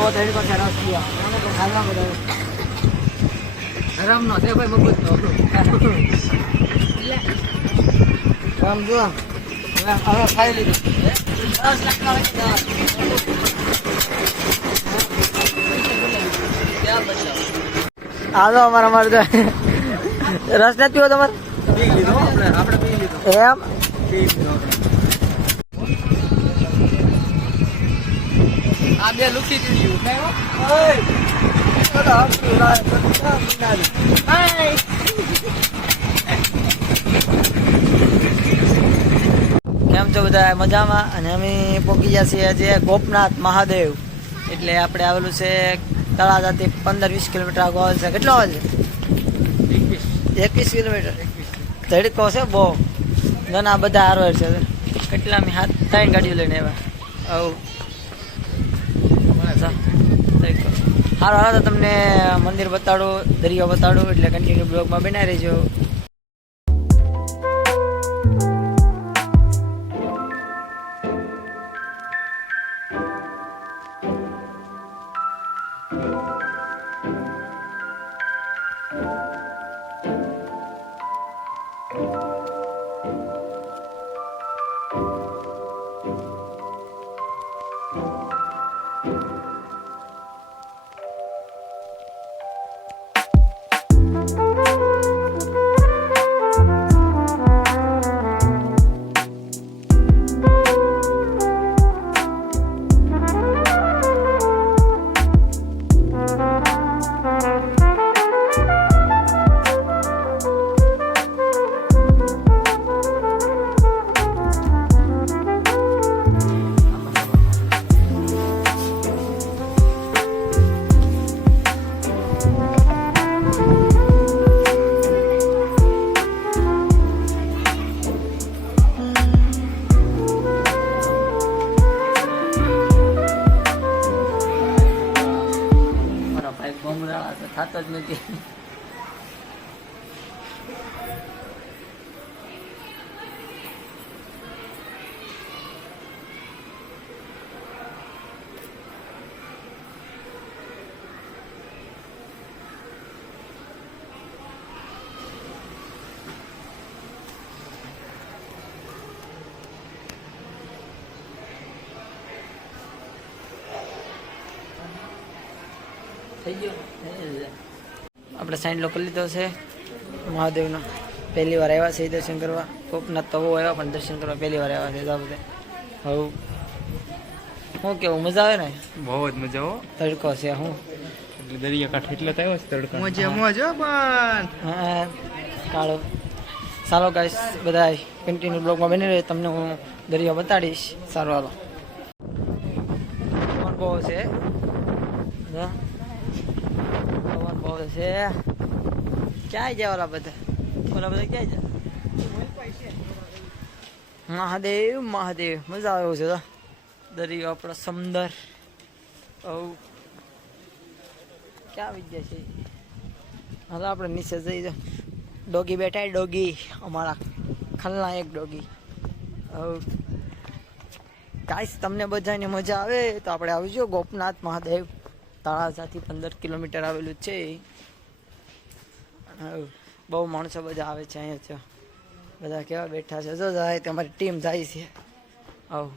બહુ તડકો છે રસ પીવા અમે તો ખાવા બધા આરામનો છે ભાઈ મફતનો આમ જો હવે ખાઈ લીધું. હોય તો હાલો અમારે અમારે તો રસ નથી તમારે? એમ? પી લીધો આ બે લુકી દીધું. કેમ છો બધા? મજામાં? અને અમે પહોંચી ગયા છીએ જે ગોપનાથ મહાદેવ. એટલે આપણે આવેલું છે તળાજાથી પંદર વીસ કિલોમીટર આગળ આવે છે. કેટલો આવે છે? એકવીસ. કિલોમીટર? ધડકો છે? બહુ. ઘણા બધા હારવાર છે. કેટલા મેં હાથ? ત્રણ ગાડીઓ લઈને આવ્યા. આવું. હારો હાલો તો તમને મંદિર બતાડો દરિયો બતાડો એટલે કન્ટિન્યુ બ્લોગમાં બનાવી રહેજો. થઈ ગયો આપણે સાઈન કરી લીધો છે. મહાદેવનો પહેલી વાર આવ્યા છે દર્શન કરવા. કોકના તો આવ્યા પણ દર્શન કરવા પહેલી વાર આવ્યા છે તો બધે હવે. શું કેવું મજા આવે ને? બહુ જ મજા હો. તડકો છે હું. એટલે દરિયા કાંઠે એટલે થયો છે તડકો મજા મજા પણ. હા કાળો. સારો ગાઈસ બધા કન્ટિન્યુ બ્લોગમાં બની રહે તમને હું દરિયો બતાડીશ. સારું હાલો. બહુ છે. જો. પવન છે. ક્યાંય જાય ઓલા બધા? ઓલા બધા ક્યાંય જાય? મહાદેવ મહાદેવ. મજા આવે છે દરિયો આપણો સમંદર. ઓ ક્યાં વિદ્યા છે? હાલો આપણે નીચે જઈ જાઓ. ડોગી બેઠા ડોગી. અમારા ખલના એક ડોગી. ગાઈસ તમને બધાને મજા આવે તો આપણે આવજો ગોપનાથ મહાદેવ. તળાજાથી પંદર કિલોમીટર આવેલું છે. હવ, બહુ માણસો બધા આવે છે અહીંયા તો બધા કેવા બેઠા છે. જો જાય તમારી ટીમ જાય છે. આવ.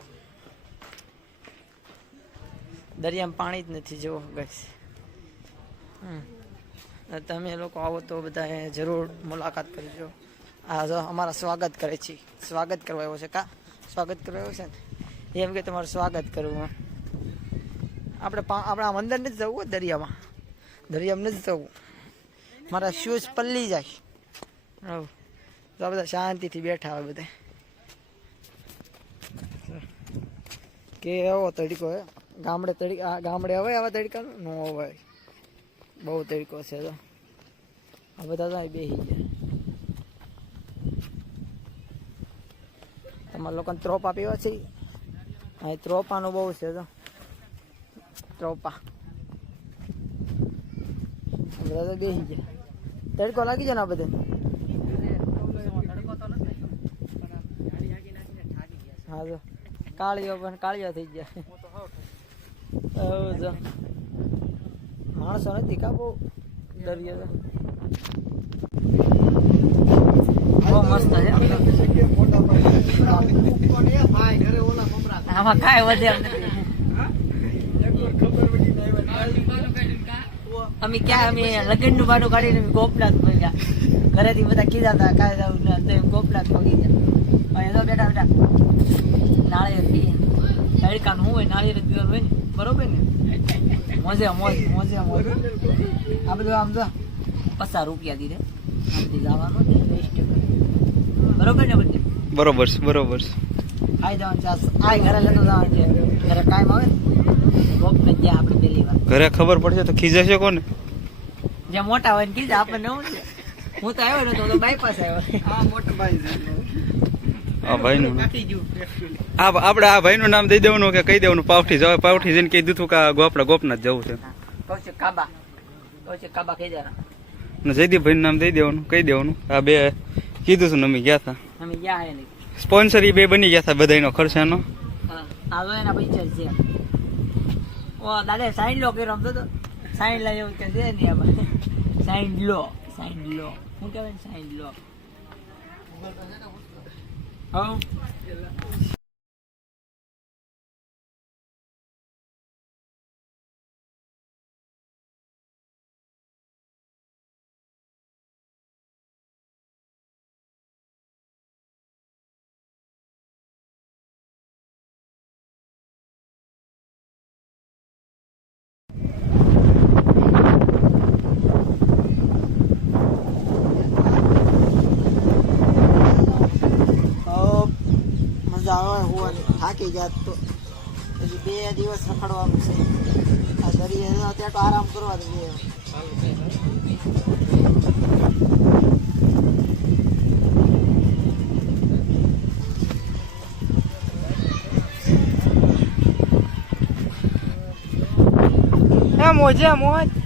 દરિયામાં પાણી જ નથી. જુઓ ગઈ હમ. તમે લોકો આવો તો બધા જરૂર મુલાકાત કરજો. આ જો, અમારા સ્વાગત કરે છે. સ્વાગત કરવા આવ્યો છે. કા? સ્વાગત કરવા આવ્યો છે ને? એમ કે તમારું સ્વાગત કરવું. આપણે આપણા અંદર નથી જવું દરિયામાં. દરિયામાં નથી જવું. મારા શૂઝ પલ્લી જાય. હવ તો બધા શાંતિથી બેઠા હોય બધા. કે એવો તડકો હે. ગામડે તડી આ ગામડે હવે આવા તડકા ન? હોય બહુ તડકો છે તો. આ બધા તો બેસી જાય તમારા લોકોને ત્રોપા પીવા છે? અહીં ત્રોપાનું બહુ છે તો. ત્રોપા. તો બેસી ગયા. તડકો લાગી જાય ને આ બધે? કાળીઓ પણ કાળીઓ થઈ ગયા. એવું માણસો નથી કા બહુ? દરિયો મસ્ત છે. આમાં કાંઈ વધે એમ નથી અમે ક્યાં અમે લગ્નનું ભાડું કાઢીને અમે ગોપનાથ ગયા ઘરેથી બધા કીધા હતા કાલે જવું ના તો એમ ગોપનાથ પગી ગયા. અહીં તો બેઠા બેઠા નાળિયેર પીએ. તડકાનું હું હોય નાળિયેર જ પીવાનું હોય ને? બરોબર ને? મોજે મોજ મોજે મોજ. આ બધું આમ જો પચાસ રૂપિયા દીધે. આમથી જવાનું છે વેસ્ટ બરોબર ને બધું? બરોબર છે બરોબર છે. આઈ જવાનું છે આ આ ઘરે લેતો જવાનું છે. ઘરે ટાઈમ આવે ને? ગોપનાથ જ્યાં આપણે પહેલી વાર. ઘરે ખબર પડશે તો ખીજાશે કોને? જ્યાં મોટા હોય ને કીધા આપણને હું છે? હું તો આવ્યો નતો તો બાયપાસ આવ્યો. આ ભાઈનું નામ. આ આપણે આ ભાઈનું નામ દઈ દેવાનું કે કહી દેવાનું પાવઠી જવાય પાવઠી જઈને કહી દીધું કે આ આપણે ગોપનાથ જવું છે. કહું છું કાબા. કહું કાબા કહી દેવાના. જયદીપ ભાઈનું નામ દઈ દેવાનું કહી દેવાનું. આ બે કીધું છું ને અમે ગયા હતા અમે ગયા સ્પોન્સર એ બે બની ગયા હતા બધાનો ખર્ચાનો. હા આ જો એના પૈસા છે. ઓ દાદા સાઈન લો કે આમ તો સાઈન લઈ એવું કે છે ને સાઈન લો સાઈન લો. શું કહેવાય? સાઈન લો. હા તો મજા આવે હોવાની જાત તો પછી બે દિવસ રખડવાનું છે. આ દરિયે અત્યારે તો આરામ કરવા દે મોજે, મોજ.